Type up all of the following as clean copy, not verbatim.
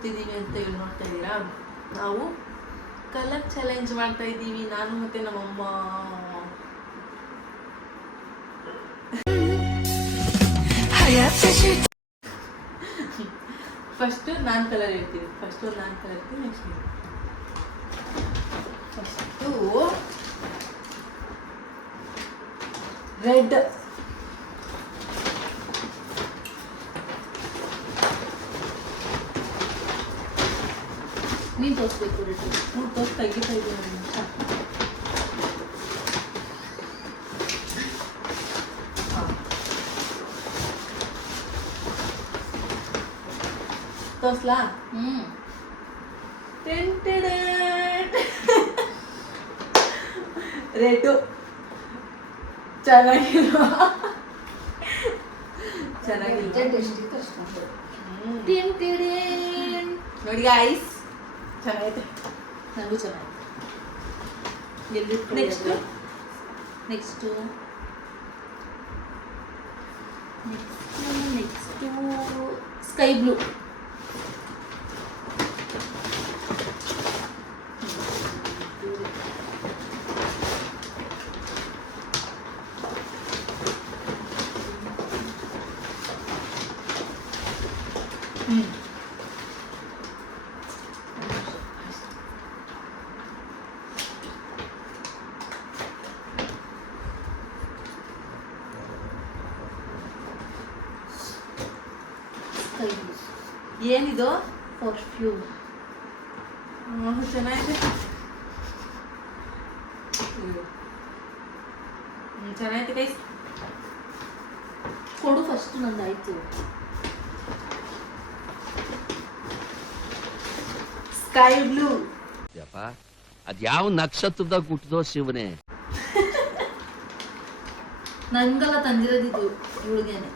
ಕೂತಿದ್ದೀವಿ ಅಂತ ಹೇಳಿ ನೋಡ್ತಾ ಇದ್ದೀರಾ. ನಾವು ಕಲರ್ ಚಾಲೆಂಜ್ ಮಾಡ್ತಾ ಇದ್ದೀವಿ, ನಾನು ಮತ್ತೆ ನಮ್ಮಮ್ಮ. ಫಸ್ಟು ನಾನು ಕಲರ್ ಹೇಳ್ತೀನಿ. Next first red. ನೀನು ತೋರಿಸ್ಬೇಕು. ತೆಗಿತಾ ಇದ್ದೀನಿ ನಿಮಿಷ. ತೋರ್ಸ್ಲಾ? ರೇಟು ಚೆನ್ನಾಗಿಲ್ಲ. ನೋಡಿ ಗಾಯ್ಸ್, ಚೆನ್ನಾಗೈತೆ. ನನಗೂ ಚೆನ್ನಾಗಿದೆ. Next sky blue. ಏನಿದು? ಪರ್ಫ್ಯೂಮ್. ಚೆನ್ನಾಗಿದೆ. ಚೆನ್ನಾಗಿದೆ ಗೈಸ್. ಕೊಡು ಫಸ್ಟ್, ನಂದಾಯ್ತು. Sky blue. ಅದ್ಯಾವ ನಕ್ಷತ್ರದಾಗ ಹುಟ್ಟಿದೋ ಶಿವನೇ. ನನ್ಗೆಲ್ಲ ತಂದಿರೋದಿದ್ದು ಇವಳಿಗೇನೆ.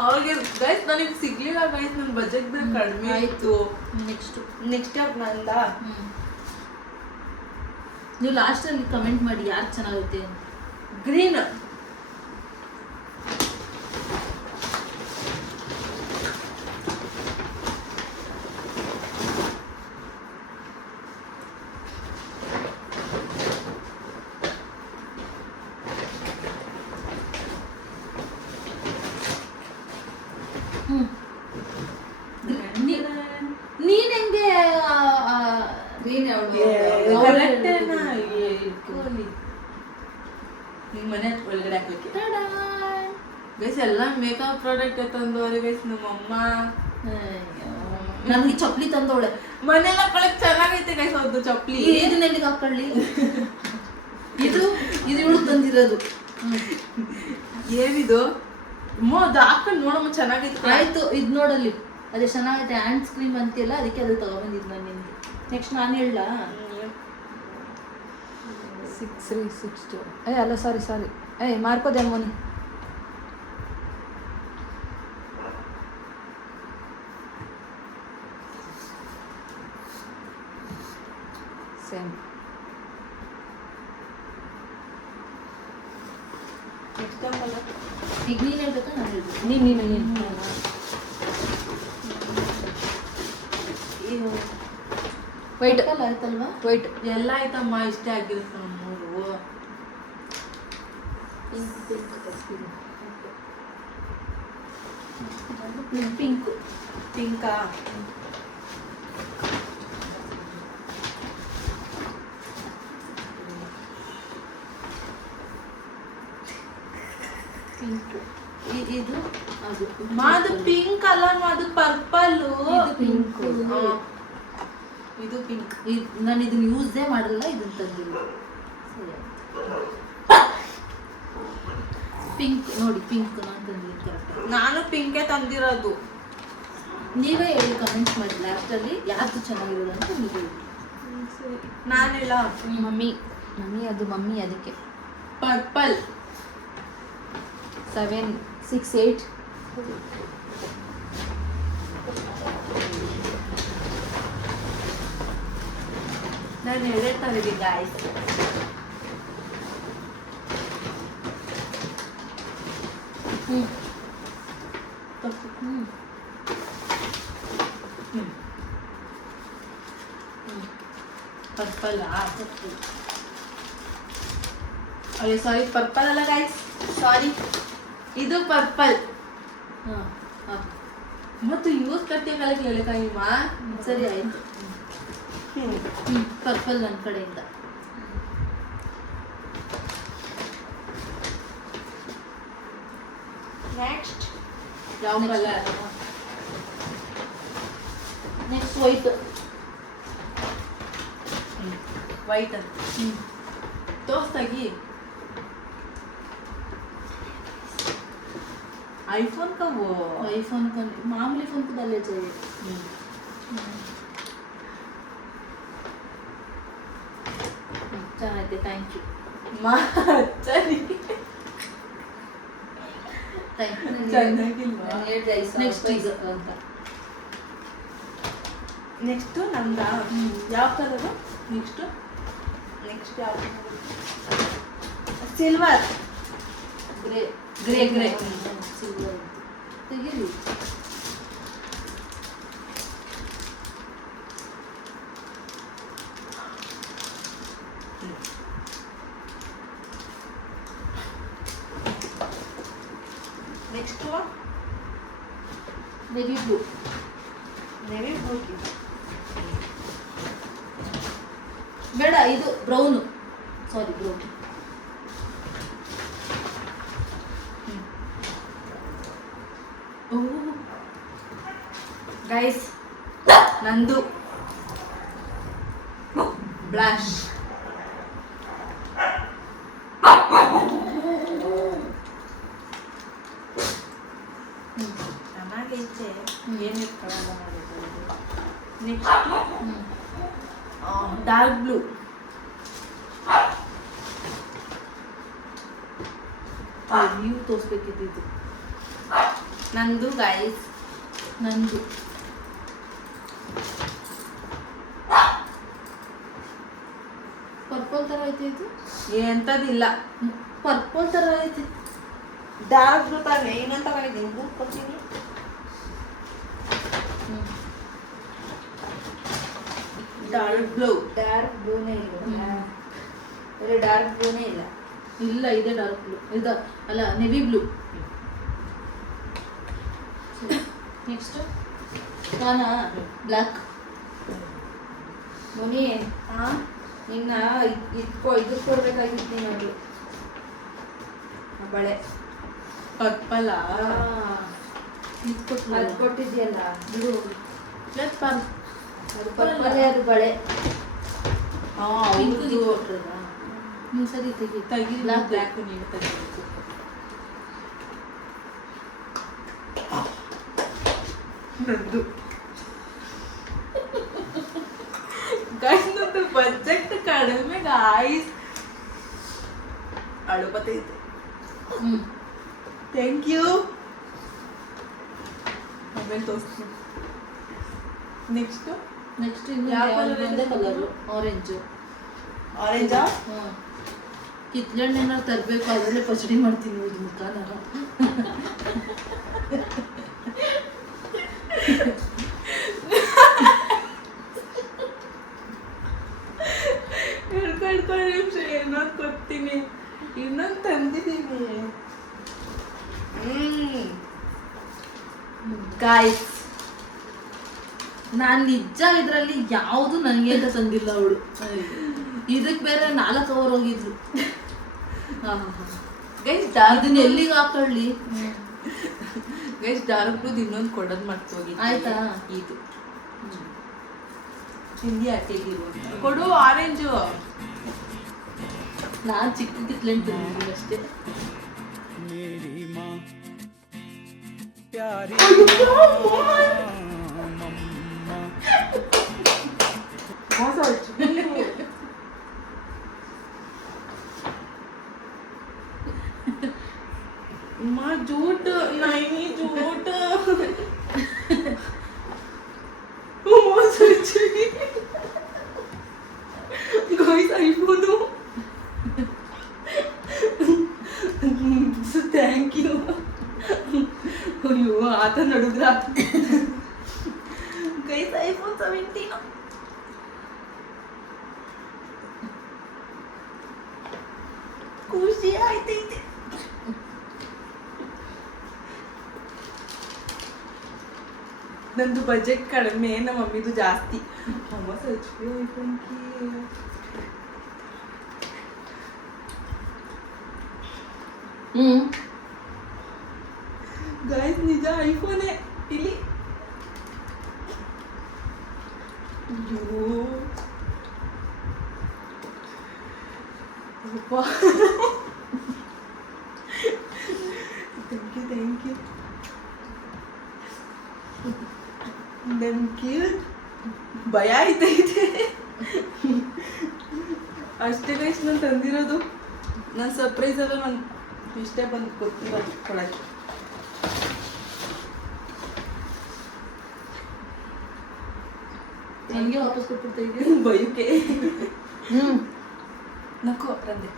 ಅವ್ರಿಗೆ ಗೈಸ್ ನನಗೆ ಸಿಗ್ಲಿಲ್ಲ ಗೈಸ್, ನನ್ನ ಬಜೆಟ್ ಕಡಿಮೆ ಆಯ್ತು. ನೆಕ್ಸ್ಟ್ ಯಾಕೆ ನಂದ? ನೀವು ಲಾಸ್ಟಲ್ಲಿ ಕಮೆಂಟ್ ಮಾಡಿ ಯಾರು ಚೆನ್ನಾಗುತ್ತೆ. ಗ್ರೀನ್. ನೀನ್ ಹೆಂಗೆ ಮನೆ ಒಳಗಡೆ ಹಾಕ್ಲಿಕ್ಕೆ ಗೈಸ್ ಎಲ್ಲ ಮೇಕಪ್ ಪ್ರಾಡಕ್ಟ್ ತಂದವ್ರೆ ಗೈಸ್. ನಮ್ಮಮ್ಮ ನನಗೆ ಚಪ್ಪಲಿ ತಂದವಳೆ. ಮನೆಲ್ಲ ಹಾಕೊಳಕ್ ಚೆನ್ನಾಗೈತೆ ಗೈಸ್ ಅವ್ರದ್ದು ಚಪ್ಪಲಿ. ಇದನ್ನ ಎಲ್ಲಿಗೆ ಹಾಕೊಳ್ಳಿ? ಇದು ಇವಳು ತಂದಿರೋದು. ಏನಿದು? ಅದು ಹಾಕೊಂಡು ನೋಡಮ್ಮ, ಚೆನ್ನಾಗೈತೆ. ಆಯ್ತು, ಇದು ನೋಡಲ್ಲಿ ಅದೇ ಚೆನ್ನಾಗೈತೆ. ಹ್ಯಾಂಡ್ ಸ್ಕ್ರೀಮ್ ಅಂತಿಲ್ಲ, ಅದಕ್ಕೆ ಅದು ತಗೊಂಬಂದಿದ್ದು ನಾನು ನಿನ್ಗೆ. ನೆಕ್ಸ್ಟ್ ನಾನು ಹೇಳ 6362. ಅಲ್ಲ ಸಾರಿ ಮಾರ್ಕೋದೆ ಅಮ್ಮನಿ. ಸೇಮ್. ಈಗ ನೀನು ಹೇಳ್ಬೇಕಾ ನಾನು ಹೇಳ್ಬೇಕು? ನೀನು ವೈಟ್ ಅಲ್ಲ ಆಯ್ತಲ್ವಾ? ವೈಟ್ ಎಲ್ಲ ಆಯ್ತಮ್ಮ, ಇಷ್ಟೇ ಆಗಿರುತ್ತೆ ನಮ್ಮೂರು. ಪಿಂಕಾ? ಇದು ಅದು ಮಾದು ಪಿಂಕ್ ಅಲ್ಲ, ಅದು ಪರ್ಪಲ್. ಪಿಂಕ್. ಇದು ಪಿಂಕ್. ನಾನು ಇದನ್ನ ಯೂಸೇ ಮಾಡಲ್ಲ, ಇದನ್ನ ತಂದಿಲ್ಲ. ಪಿಂಕ್ ನೋಡಿ, ಪಿಂಕ್ ನಾನು ತಂದಿದ್ದೀನಿ ಕರೆಕ್ಟ್. ನಾನು ಪಿಂಕೇ ತಂದಿರೋದು. ನೀವೇ ಹೇಳಿ, ಕಮೆಂಟ್ಸ್ ಮಾಡಿ ಲಾಸ್ಟಲ್ಲಿ ಯಾವುದು ಚೆನ್ನಾಗಿರೋದು ಅಂತ ನೀವು ಹೇಳಿ. ನಾನು ಹೇಳ ಮಮ್ಮಿ ಅದು ಮಮ್ಮಿ, ಅದಕ್ಕೆ ಪರ್ಪಲ್. 768. ನಾನು ಹೇಳಿರ್ತಾರೆ ಗಾಯ್ಸ್. पर्पल अरे सॉरी पर्पल अಲ್ಲ गाइस सॉरी ಇದು पर्पल ಹಾಂ ಹಾಂ ಮತ್ತು ಯೂಸ್ ಕಟ್ಟೆ ಕಾಲಕ್ಕೆ ಹೇಳಕ್ಕಾಗಿಲ್ವಾ ಸರಿ ಆಯಿತು ಪರ್ಪಲ್ ನನ್ನ ಕಡೆಯಿಂದ ನೆಕ್ಸ್ಟ್ ಯಾವ ಕಲರ್ ನೆಕ್ಸ್ಟ್ ವೈಟ್ ವೈಟ್ ಅಂತ ತೋರ್ಸ್ತಾಗಿ आईफोन का वो आईफोन का मामूली फोन को डाले चाहिए ಚೆನ್ನಾಗಿದೆ ಥ್ಯಾಂಕ್ ಯು ಚೆನ್ನಾಗಿಲ್ವಾ ನೆಕ್ಸ್ಟ್ ಇದು ಅಂತ ನೆಕ್ಸ್ಟ್ ನಮ್ದ ಯಾವ ಕಲರು ನೆಕ್ಸ್ಟ್ ಯಾವ silver grey grey grey silver ತೆಗೀರಿ next navy blue navy blue ಬೇಡ ಇದು ಬ್ರೌನು ಸಾರಿ ಬ್ರೌನ್ ಗೈಸ್ ನಂದು ಬ್ಲಷ್ ಚೆನ್ನಾಗೈತೆ ಏನಿರ್ತಾವಲ್ಲ ನೆಕ್ಸ್ಟ್ ಡಾರ್ಕ್ ಬ್ಲೂ ನೀವು ತೋರಿಸ್ಬೇಕಿದ್ದು ನಂದು ಗೈಸ್ ನಂದು ಪರ್ಪಲ್ ಥರ ಐತೆ ಇದು ಎಂಥದ್ದಿಲ್ಲ ಪರ್ಪಲ್ ಥರ ಐತೆ ಡಾರ್ಕ್ ಬ್ಲೂ ತಾನೆ ಇನ್ನೊಂದು ತಗೊಂಡಿದ್ದೀನಿ ಬೂಟ್ ಕೊಡ್ತೀನಿ ಡಾರ್ಕ್ ಬ್ಲೂ ಬ್ಲೂನೇ ಇಲ್ಲ ಬರೀ ಡಾರ್ಕ್ ಬ್ಲೂನೇ ಇಲ್ಲ ಇಲ್ಲ ಇದೆ ಡಾರ್ಕ್ ಬ್ಲೂ ಇದು ಅಲ್ಲ ನೆವಿ ಬ್ಲೂ ನೆಕ್ಸ್ಟ್ ನಾನಾ ಬ್ಲ್ಯಾಕ್ ಮುನಿ ಹಾಂ ನಿನ್ನ ಇದಕ್ಕೆ ಕೊಡ್ಬೇಕಾಗಿತ್ತು ನೀನು ಅದು ಆ ಬಳೆ ಪರ್ಪಲ್ ಅದು ಕೊಟ್ಟಿದ್ಯಲ್ಲ ಬಿಡು ಅದು ಪರ್ಪಲೇ ಅದು ಬಳೆ ಪಿಂಕ್ ಹೌದು ಕೊಟ್ರದ ಸರಿ ತೆಗಿ ತೆಗಿ ಬ್ಲ್ಯಾಕ್ ಬ್ಲ್ಯಾಕ್ ನೀವು ತೆಗಿಬೇಕು ನಂದು ಗೈಸ್ ನಂದು ಬಜೆಟ್ ಕಡಿಮೆ ಗಾಯ್ಸ್ ಅಳುಬತ್ತೈತೆ ಥ್ಯಾಂಕ್ ಯು ಆಮೇಲೆ ತೋರಿಸ್ತೀನಿ ನೆಕ್ಸ್ಟ್ ನೆಕ್ಸ್ಟ್ ಇನ್ನು ಯಾವ ಯಾವ colour ಒಂದೇ ಇದೆ? ಕಲರು ಆರೆಂಜು ಆರೆಂಜಾ ಹಾಂ ಕಿತ್ಲೆಹಣ್ಣು ಏನಾರು ತರಬೇಕು ಅದರಲ್ಲೇ ಪಚಡಿ ಮಾಡ್ತೀನಿ ನೋಡಿ ಮುಖ ನಾನು ಹಿಡ್ಕೊಂಡು ನಿಮಿಷ ಇನ್ನೊಂದು ಕೊಡ್ತೀನಿ ಇನ್ನೊಂದು ತಂದಿದ್ದೀನಿ ಗಾಯ್ಸ್ ನಾನು ನಿಜ ಇದರಲ್ಲಿ ಯಾವುದು ನನಗೆ ಅಂತ ತಂದಿಲ್ಲ ಅವಳು ಇದಕ್ಕೆ ಬೇರೆ 4 ಅವರ್ ಹೋಗಿದ್ರು ಗೈಸ್ ಇದನ್ನ ಎಲ್ಲಿಗೆ ಹಾಕೊಳ್ಳಿ ಗೈಸ್ ಡಾರ್ಕ್ ಬ್ಲೂ ಇನ್ನೊಂದು ಕೊಡೋದು ಮಾಡ್ಕೋಗಿ ಆಯ್ತಾ? ಇದು ಹಿಂದಿ ಹಾಕಿದ್ದೀವಿ ಕೊಡು ಆರೆಂಜು ನಾನು ಚಿಕ್ಕ ಕಿತ್ಲೆಂಟು ತಿಂದಿದ್ದೀನಿ ಅಷ್ಟೇ मेरी माँ प्यारी माँ झूठ नहीं झूठ गाइस आईफोन ಥ್ಯಾಂಕ್ ಯು ಅಯ್ಯೋ ಆತ ನಡುದ್ರ ಗೈಸ್ ಐಫೋನ್ 17 ಖುಷಿ ಆಯ್ತೈತೆ. ನಂದು ಬಜೆಟ್ ಕಡಿಮೆ, ನಮ್ಮ ಮಮ್ಮಿದು ಜಾಸ್ತಿ. ಅಮ್ಮ ಸಚ್ಚಿಗೆ ಐಫೋನ್ಕಿ ಗೈಸ್, ನಿಜ ಐಫೋನೇ ಇಲ್ಲಿ. ಅಯ್ಯೋ ಅಪ್ಪ, ಥ್ಯಾಂಕ್ ಯು. ನನಗೆ ಭಯ ಆಯ್ತೈತೆ ಅಷ್ಟೇ ಗೈಸ್ ನಾನು ತಂದಿರೋದು. ನನ್ನ ಸರ್ಪ್ರೈಸ್ ಅಲ್ಲ, ನಂಗೆ ಇಷ್ಟೇ ಬಂದು ಗೊತ್ತಿಲ್ಲ ಕೊಡಕ್ಕೆ. ನನಗೆ ವಾಪಸ್ ಕೊಟ್ಬಿಡ್ತಾ ಇದೀನಿ ಬೈಕೆ. ನಕ್ಕೋ ತಂದೆ.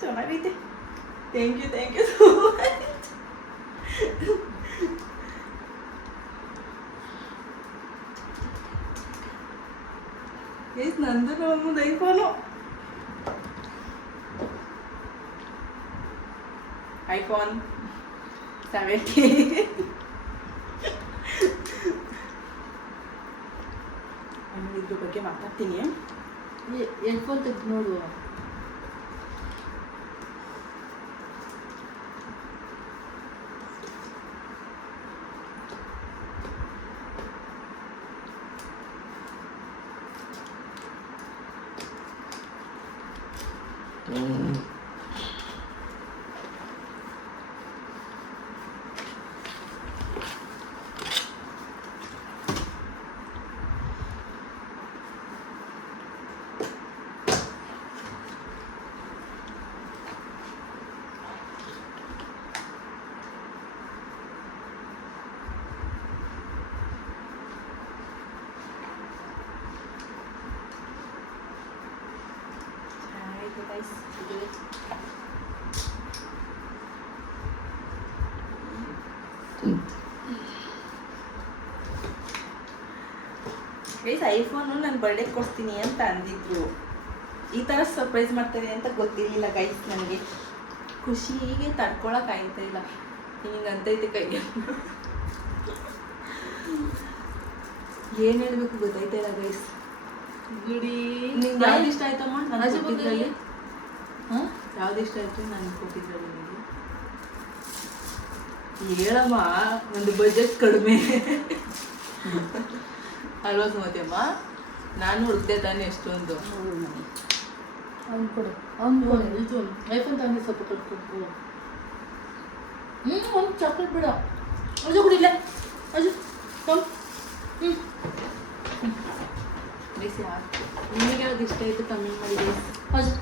ಚೆನ್ನಾಗೈತೆ. Thank you so much. ನಂದು ನಮ್ಮದು ಐಫೋನ್ 17. ಆಮೇಲೆ ಇದ್ರ ಬಗ್ಗೆ ಮಾತಾಡ್ತೀನಿ. ಹೆಡ್ಫೋನ್ ತೆಗ್ದು ನೋಡು. ಗೈಸ್, ಐಫೋನು ನನ್ನ ಬರ್ಡೇ ಕೊಡ್ತೀನಿ ಅಂತ ಅಂದಿದ್ರು. ಈ ಥರ ಸರ್ಪ್ರೈಸ್ ಮಾಡ್ತಾರೆ ಅಂತ ಗೊತ್ತಿರಲಿಲ್ಲ ಗೈಸ್. ನನಗೆ ಖುಷಿಗೆ ತಡ್ಕೊಳಕ್ ಆಯ್ತಾ ಇಲ್ಲ. ಹಿಂಗಂತೈತೆ ಕೈಗೆ. ಏನು ಹೇಳ್ಬೇಕು ಗೊತ್ತಾಯ್ತಾ ಇಲ್ಲ ಗೈಸ್. ಗುಡಿ ನಿಂಗೆ ಯಾವ್ದು ಇಷ್ಟ ಆಯ್ತಮ್ಮ? ನಾನು ಕೊಟ್ಟಿದ್ರಲ್ಲಿ ಹಾಂ, ಯಾವ್ದು ಇಷ್ಟ ಆಯ್ತು ನಾನು ಕೊಟ್ಟಿದ್ರಲ್ಲಿ ನಿಮಗೆ? ಹೇಳಮ್ಮ, ಒಂದು ಬಜೆಟ್ ಕಡಿಮೆ ಅಲ್ವಾ ಸುಮತಿ ಅಮ್ಮ? ನಾನು ಹುಡುಕ್ದೆ ತಾನೆ ಎಷ್ಟೊಂದು. ಅವ್ನು ಕೊಡು, ಅವ್ನು ಕೊಡು. ಇದು ಐಫೋನ್ ತಗೊಂಡು ಸ್ವಲ್ಪ ಕೊಟ್ಕೊಡ್ತು. ಒಂದು ಚಾಕ್ಲೇಟ್ ಬಿಡ. ಅಜು ಕುಡಿಲ್ಲ, ಅಜು ಬೇಸಿ ಆಯ್ತು. ನಿಮಗೆ ಯಾವ್ದು ಇಷ್ಟ ಆಯ್ತು ಕಮೆಂಟ್ ಮಾಡಿ ಗೈಸ್. ಅಜು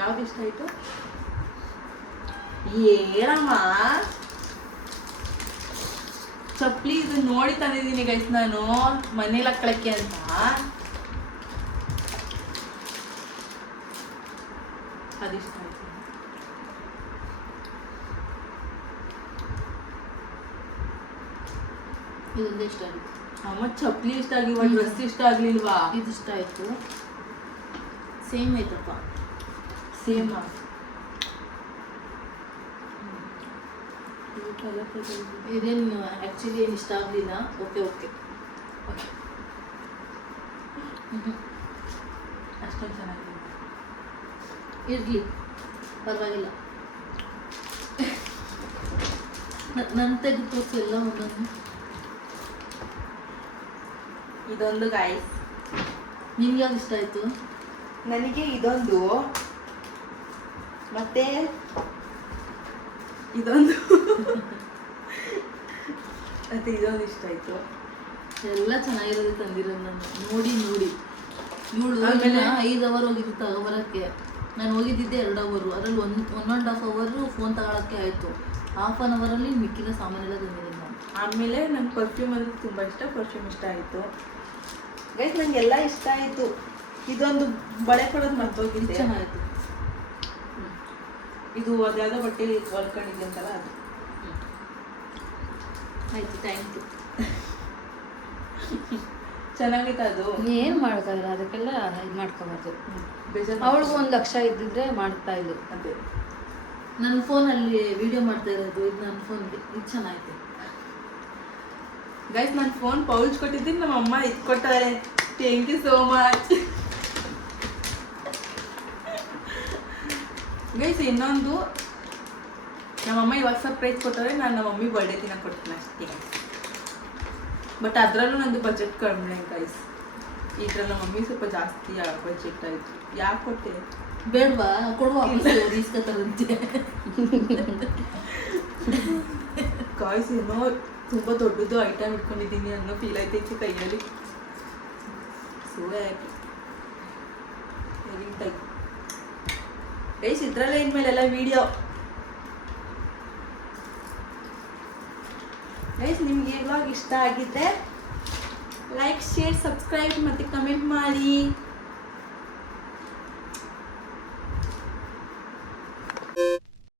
ಯಾವ್ದು ಇಷ್ಟ ಆಯ್ತು ಏನಮ್ಮ? ಚಪ್ಪಲಿ ಇದು ನೋಡಿ ತಂದಿದ್ದೀನಿ ಗೈಸ್ ನಾನು, ಮನೇಲಿ ಹಾಕ್ಳಕ್ಕೆ ಅಂತ. ಅದಿಷ್ಟ ಆಯ್ತು. ಇದೊಂದೇ ಇಷ್ಟ ಆಯಿತು. ಅಮ್ಮ ಚಪ್ಪಲಿ ಇಷ್ಟ ಆಗಿಲ್ವಾ? ಡ್ರೆಸ್ ಇಷ್ಟ ಆಗ್ಲಿಲ್ವಾ? ಇದು ಇಷ್ಟ ಆಯಿತು. ಸೇಮ್ ಆಯ್ತಪ್ಪ, ಸೇಮ್. ಇದೇನು ಆ್ಯಕ್ಚುಲಿ ಏನು ಇಷ್ಟ ಆಗಲಿಲ್ಲ. ಓಕೆ ಅಷ್ಟೊಂದು ಚೆನ್ನಾಗಿದೆ. ಇರಲಿ, ಪರವಾಗಿಲ್ಲ. ನನ್ನ ತೆಗೆದು ತೋರಿಸಿ ಎಲ್ಲ ಒಂದೊಂದು. ಇದೊಂದು ಗಾಯ್ಸ್. ನಿಮ್ಗೆ ಯಾವ್ದು ಇಷ್ಟ ಆಯಿತು? ನನಗೆ ಇದೊಂದು, ಮತ್ತೆ ಇದೊಂದು, ಮತ್ತೆ ಇದೊಂದು ಇಷ್ಟ ಆಯ್ತು. ಎಲ್ಲ ಚೆನ್ನಾಗಿರೋದು ತಂದಿರೋದು ನಾನು ನೋಡಿ. ಇವಳು ಆಮೇಲೆ 5 ಅವರ್ ಹೋಗಿದ್ದು ತಗೊಬರೋಕ್ಕೆ. ನಾನು ಹೋಗಿದ್ದಿದ್ದೆ 2 ಅವರು. ಅದರಲ್ಲಿ 1.5 ಅವರು ಫೋನ್ ತಗೊಳಕ್ಕೆ ಆಯಿತು. 1/2 ಅವರಲ್ಲಿ ಮಿಕ್ಕಿದ ಸಾಮಾನೆಲ್ಲ ತಂದಿದ್ದೀನಿ ನಾನು. ಆಮೇಲೆ ನಂಗೆ ಪರ್ಫ್ಯೂಮ್ ಅಂದರೆ ತುಂಬ ಇಷ್ಟ, ಪರ್ಫ್ಯೂಮ್ ಇಷ್ಟ ಆಯಿತು ಗೈಸ್. ನನಗೆಲ್ಲ ಇಷ್ಟ ಆಯಿತು. ಇದೊಂದು ಬಳೆ ಕೊಡೋದು ಮರ್ತೋಗಿದ್ದೆ. ಚೆನ್ನಾಗಿತ್ತು. ಇದು ಅದ್ಯಾವುದೋ ಬಟ್ಟೆ ಹೊಲ್ಕೊಂಡಿದ್ದೆ ಅಂತಲ್ಲ ಅದು. ಆಯ್ತು, ಥ್ಯಾಂಕ್ ಯು. ಚೆನ್ನಾಗಿತ್ತು ಅದು. ಏನು ಮಾಡೋಕ್ಕಾಗಲ್ಲ, ಅದಕ್ಕೆಲ್ಲ ಇದು ಮಾಡ್ಕೋಬಾರ್ದು. ಬೇಜಾರು ಅವಳಿಗೂ 1 ಲಕ್ಷ ಇದ್ದಿದ್ರೆ ಮಾಡ್ತಾ ಇದ್ಲು. ಅದೇ ನನ್ನ ಫೋನಲ್ಲಿ ವಿಡಿಯೋ ಮಾಡ್ತಾ ಇರೋದು ಇದು ನನ್ನ ಫೋನ್ಗೆ. ಇದು ಚೆನ್ನಾಗಿದೆ ಗೈಸ್. ನಾನು ಫೋನ್ ಪೌಚ್ ಕೊಟ್ಟಿದ್ದೀನಿ, ನಮ್ಮ ಅಮ್ಮ ಇದು ಕೊಟ್ಟಾರೆ. Thank you so much guys. ಇನ್ನೊಂದು ನಮ್ಮಮ್ಮ ಇವಾಗ ಸರ್ಪ್ರೈಸ್ ಕೊಟ್ಟರೆ, ನಾನು ನಮ್ಮ ಮಮ್ಮಿ ಬರ್ಡೇ ದಿನ ಕೊಡ್ತೀನಿ ಅಷ್ಟೇ. ಬಟ್ ಅದರಲ್ಲೂ ನಂದು ಬಜೆಟ್ ಕಡಿಮೆ ಗೈಸ್. ಇದ್ರಲ್ಲಿ ನಮ್ಮ ಮಮ್ಮಿ ಸ್ವಲ್ಪ ಜಾಸ್ತಿ ಬಜೆಟ್ ಆಯಿತು. ಯಾಕೆ ಕೊಟ್ಟೆ? ಬೇಡವಾ? ಕೊಡುವ ಇಸ್ಕೊತಾರಂತೆ. ಗಾಯ್ಸ್ ಏನೋ ತುಂಬ ದೊಡ್ಡದು ಐಟಮ್ ಇಟ್ಕೊಂಡಿದ್ದೀನಿ ಅನ್ನೋ ಫೀಲ್ ಆಯ್ತೈತಿ ಕೈಯಲ್ಲಿ. ಸುಳ್ಳೆ ಗೈಸ್. ಇದ್ರಲ್ಲೇ ಇನ್ಮೇಲೆಲ್ಲ ವಿಡಿಯೋ. ಗೈಸ್, ನಿಮಗೆ ಇವಾಗ ಇಷ್ಟ ಆಗಿದ್ದರೆ ಲೈಕ್, ಶೇರ್, ಸಬ್ಸ್ಕ್ರೈಬ್ ಮತ್ತು ಕಮೆಂಟ್ ಮಾಡಿ.